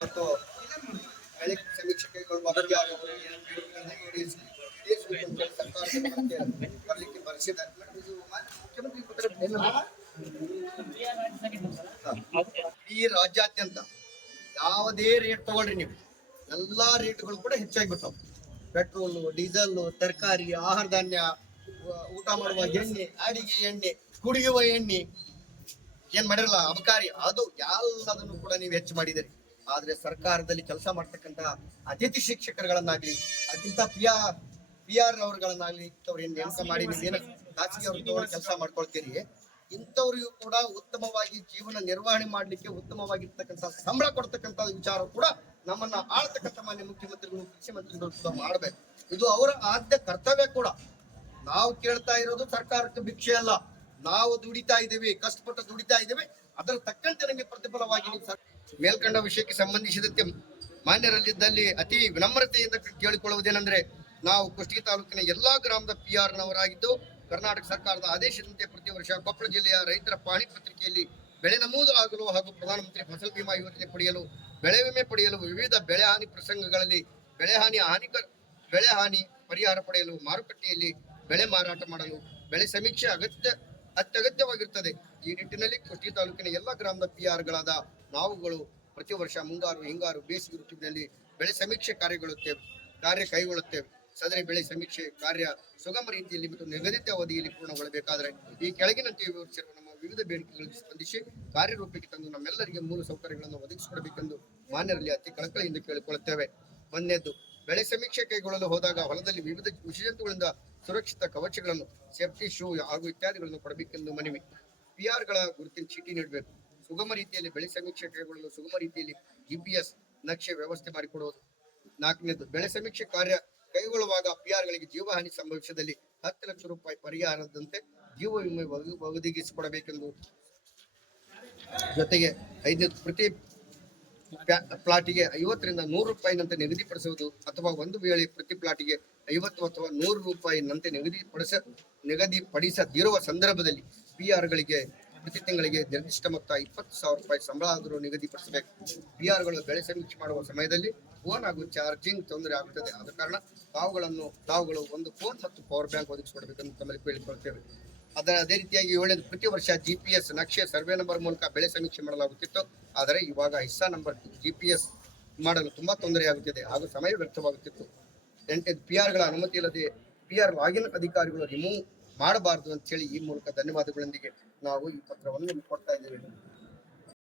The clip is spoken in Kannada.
ಮತ್ತು ರಾಜ್ಯಾದ್ಯಂತ ಯಾವುದೇ ರೇಟ್ ತಗೊಳ್ರಿ ನೀವು. ಎಲ್ಲಾ ರೇಟ್ಗಳು ಕೂಡ ಹೆಚ್ಚಾಗಿ ಹೆಚ್ಚಾಗಿಬಿಟ್ಟವು ಪೆಟ್ರೋಲು ಡೀಸೆಲ್ ತರಕಾರಿ ಆಹಾರ ಧಾನ್ಯ ಊಟ ಮಾಡುವ ಎಣ್ಣೆ, ಅಡಿಗೆ ಎಣ್ಣೆ, ಕುಡಿಯುವ ಎಣ್ಣೆ. ಏನ್ ಮಾಡಿರಲ್ಲ, ಅಬಕಾರಿ, ಅದು ಎಲ್ಲದನ್ನು ಕೂಡ ನೀವು ಹೆಚ್ಚು ಮಾಡಿದಿರಿ ಆದ್ರೆ ಸರ್ಕಾರದಲ್ಲಿ ಕೆಲಸ ಮಾಡ್ತಕ್ಕಂತ ಅತಿಥಿ ಶಿಕ್ಷಕರುಗಳನ್ನಾಗ್ಲಿ ಅತಿಥ ಪಿ ಆರ್ ಪಿ ಆರ್ ಅವರುಗಳನ್ನಾಗ್ಲಿ ಇಂಥವ್ರು ನೇಮಕ ಮಾಡಿ ನೀವೇನು ಖಾಸಗಿ ಅವ್ರ ತಗೊಂಡು ಕೆಲಸ ಮಾಡ್ಕೊಳ್ತೀರಿ ಇಂಥವ್ರಿಗೂ ಕೂಡ ಉತ್ತಮವಾಗಿ ಜೀವನ ನಿರ್ವಹಣೆ ಮಾಡ್ಲಿಕ್ಕೆ ಉತ್ತಮವಾಗಿರ್ತಕ್ಕಂಥ ಸಂಬಳ ಕೊಡ್ತಕ್ಕಂಥ ವಿಚಾರ ಕೂಡ ನಮ್ಮನ್ನ ಆಳ್ತಕ್ಕಂಥ ಮಾನ್ಯ ಮುಖ್ಯಮಂತ್ರಿಗಳು ಕೃಷಿ ಮಂತ್ರಿಗಳು ಕೂಡ ಮಾಡ್ಬೇಕು. ಇದು ಅವರ ಆದ್ಯ ಕರ್ತವ್ಯ ಕೂಡ. ನಾವು ಕೇಳ್ತಾ ಇರೋದು ಸರ್ಕಾರಕ್ಕೆ ಭಿಕ್ಷೆ ಅಲ್ಲ. ನಾವು ದುಡಿತಾ ಇದ್ದೇವೆ, ಕಷ್ಟಪಟ್ಟು ದುಡಿತಾ ಇದ್ದೇವೆ ಅದರ ತಕ್ಕಂತೆ ನಮಗೆ ಪ್ರತಿಫಲವಾಗಿ ಮೇಲ್ಕಂಡ ವಿಷಯಕ್ಕೆ ಸಂಬಂಧಿಸಿದಂತೆ ಮಾನ್ಯರಲ್ಲಿದ್ದಲ್ಲಿ ಅತಿ ವಿನಮ್ರತೆಯಿಂದ ಕೇಳಿಕೊಳ್ಳುವುದೇನೆಂದ್ರೆ, ನಾವು ಕುಷ್ಟಗಿ ತಾಲೂಕಿನ ಎಲ್ಲಾ ಗ್ರಾಮದ ಪಿ ಆರ್ ನವರಾಗಿದ್ದು, ಕರ್ನಾಟಕ ಸರ್ಕಾರದ ಆದೇಶದಂತೆ ಪ್ರತಿ ವರ್ಷ ಕೊಪ್ಪಳ ಜಿಲ್ಲೆಯ ರೈತರ ಪಾಣಿ ಪತ್ರಿಕೆಯಲ್ಲಿ ಬೆಳೆ ನಮೂದು ಆಗಲು ಹಾಗೂ ಪ್ರಧಾನಮಂತ್ರಿ ಫಸಲ್ ಬಿಮಾ ಯೋಜನೆ ಪಡೆಯಲು, ಬೆಳೆ ವಿಮೆ ಪಡೆಯಲು ವಿವಿಧ ಬೆಳೆ ಹಾನಿ ಪ್ರಸಂಗಗಳಲ್ಲಿ ಬೆಳೆ ಹಾನಿ ಹಾನಿಕರ, ಬೆಳೆ ಹಾನಿ ಪರಿಹಾರ ಪಡೆಯಲು ಮಾರುಕಟ್ಟೆಯಲ್ಲಿ ಬೆಳೆ ಮಾರಾಟ ಮಾಡಲು, ಬೆಳೆ ಸಮೀಕ್ಷೆ ಅಗತ್ಯ ಅತ್ಯಗತ್ಯವಾಗಿರುತ್ತದೆ ಈ ನಿಟ್ಟಿನಲ್ಲಿ ಕುಷ್ಟಿ ತಾಲೂಕಿನ ಎಲ್ಲ ಗ್ರಾಮದ ಪಿ ಗಳಾದ ನಾವುಗಳು ಪ್ರತಿ ವರ್ಷ ಮುಂಗಾರು, ಹಿಂಗಾರು, ಬೇಸಿಗೆ ಋತುವಿನಲ್ಲಿ ಬೆಳೆ ಸಮೀಕ್ಷೆ ಕಾರ್ಯಗೊಳ್ಳುತ್ತೇವೆ ಕಾರ್ಯ ಕೈಗೊಳ್ಳುತ್ತೇವೆ. ಸದರಿ ಬೆಳೆ ಸಮೀಕ್ಷೆ ಕಾರ್ಯ ಸುಗಮ ರೀತಿಯಲ್ಲಿ ಮತ್ತು ನಿಗದಿತ ಅವಧಿಯಲ್ಲಿ ಪೂರ್ಣಗೊಳ್ಳಬೇಕಾದರೆ ಈ ಕೆಳಗಿನಂತೆ ವಿವರಿಸಿರುವ ನಮ್ಮ ವಿವಿಧ ಬೇಡಿಕೆಗಳಿಗೆ ಸ್ಪಂದಿಸಿ ಕಾರ್ಯರೂಪಕ್ಕೆ ತಂದು ನಮ್ಮೆಲ್ಲರಿಗೆ ಮೂಲ ಸೌಕರ್ಯಗಳನ್ನು ಒದಗಿಸಿಕೊಡಬೇಕೆಂದು ಮಾನ್ಯರಲ್ಲಿ ಅತಿ ಕಳಕಳಿಯಿಂದ ಕೇಳಿಕೊಳ್ಳುತ್ತೇವೆ. ಒಂದನೇದ್ದು ಬೆಳೆ ಸಮೀಕ್ಷೆ ಕೈಗೊಳ್ಳಲು ಹೋದಾಗ ಹೊಲದಲ್ಲಿ ವಿವಿಧ ವಿಷಜಂತುಗಳಿಂದ ಸುರಕ್ಷಿತ ಕವಚಗಳನ್ನು, ಸೇಫ್ಟಿ ಶೂ ಹಾಗೂ ಇತ್ಯಾದಿಗಳನ್ನು ಕೊಡಬೇಕೆಂದು ಮನವಿ. ಪಿಆರ್ಗಳ ಗುರುತಿನ ಚೀಟಿ ನೀಡಬೇಕು. ಸುಗಮ ರೀತಿಯಲ್ಲಿ ಬೆಳೆ ಸಮೀಕ್ಷೆ ಕೈಗೊಳ್ಳಲು ಸುಗಮ ರೀತಿಯಲ್ಲಿ ಜಿಪಿಎಸ್ ನಕ್ಷೆ ವ್ಯವಸ್ಥೆ ಮಾಡಿಕೊಡುವುದು. ನಾಲ್ಕನೇದು, ಬೆಳೆ ಸಮೀಕ್ಷೆ ಕಾರ್ಯ ಕೈಗೊಳ್ಳುವಾಗ ಪಿಆರ್ಗಳಿಗೆ ಜೀವಹಾನಿ ಸಂಭವಿಸಿದಲ್ಲಿ ಹತ್ತು ಲಕ್ಷ ರೂಪಾಯಿ ಪರಿಹಾರದಂತೆ ಜೀವ ವಿಮೆ ಒದಗಿ- ಒದಗಿಸಿಕೊಡಬೇಕೆಂದು ಜೊತೆಗೆ ಐದನೇದು, ಪ್ರತಿ ಪ್ಲಾಟಿಗೆ ಐವತ್ತರಿಂದ ನೂರು ರೂಪಾಯಿನಂತೆ ನಿಗದಿಪಡಿಸುವುದು ಅಥವಾ ಒಂದು ವೇಳೆ ಪ್ರತಿ ಪ್ಲಾಟಿಗೆ ಐವತ್ತು ಅಥವಾ ನೂರು ರೂಪಾಯಿನಂತೆ ನಿಗದಿಪಡಿಸ, ನಿಗದಿಪಡಿಸದಿರುವ ಸಂದರ್ಭದಲ್ಲಿ ಪಿಆರ್ಗಳಿಗೆ ಪ್ರತಿ ತಿಂಗಳಿಗೆ ನಿರ್ದಿಷ್ಟ ಮೊತ್ತ ಇಪ್ಪತ್ತು ಸಾವಿರ ರೂಪಾಯಿ ಸಂಬಳ ಆದರೂ ನಿಗದಿಪಡಿಸಬೇಕು. ಪಿಆರ್ಗಳು ಬೆಳೆ ಸಮೀಕ್ಷೆ ಮಾಡುವ ಸಮಯದಲ್ಲಿ ಫೋನ್ ಹಾಗೂ ಚಾರ್ಜಿಂಗ್ ತೊಂದರೆ ಆಗುತ್ತದೆ. ಆದ ಕಾರಣ ತಾವುಗಳನ್ನು, ತಾವುಗಳು ಒಂದು ಫೋನ್ ಮತ್ತು ಪವರ್ ಬ್ಯಾಂಕ್ ಒದಗಿಸಿಕೊಡಬೇಕೆಂದು ತಮ್ಮಲ್ಲಿ ಕೇಳಿಕೊಳ್ಳುತ್ತೇವೆ. ಅದರ ಅದೇ ರೀತಿಯಾಗಿ ಏಳನೇದು ಪ್ರತಿ ವರ್ಷ ಜಿ ಪಿ ಎಸ್ ನಕ್ಷೆ ಸರ್ವೆ ನಂಬರ್ ಮೂಲಕ ಬೆಳೆ ಸಮೀಕ್ಷೆ ಮಾಡಲಾಗುತ್ತಿತ್ತು. ಆದರೆ ಇವಾಗ ಹಿಸ್ಸಾ ನಂಬರ್ ಜಿ ಪಿ ಎಸ್ ಮಾಡಲು ತುಂಬಾ ತೊಂದರೆಯಾಗುತ್ತಿದೆ ಹಾಗೂ ಸಮಯ ವ್ಯರ್ಥವಾಗುತ್ತಿತ್ತು. ಎಂಟನೇದು ಪಿ ಗಳ ಅನುಮತಿ ಇಲ್ಲದೆ ಪಿ ಆರ್ ಲಾಗಿನ್ ಅಧಿಕಾರಿಗಳು ರಿಮೂವ್ ಮಾಡಬಾರದು ಅಂತ ಹೇಳಿ ಈ ಮೂಲಕ ಧನ್ಯವಾದಗಳೊಂದಿಗೆ ನಾವು ಈ ಪತ್ರವನ್ನು ಕೊಡ್ತಾ ಇದ್ದೇವೆ.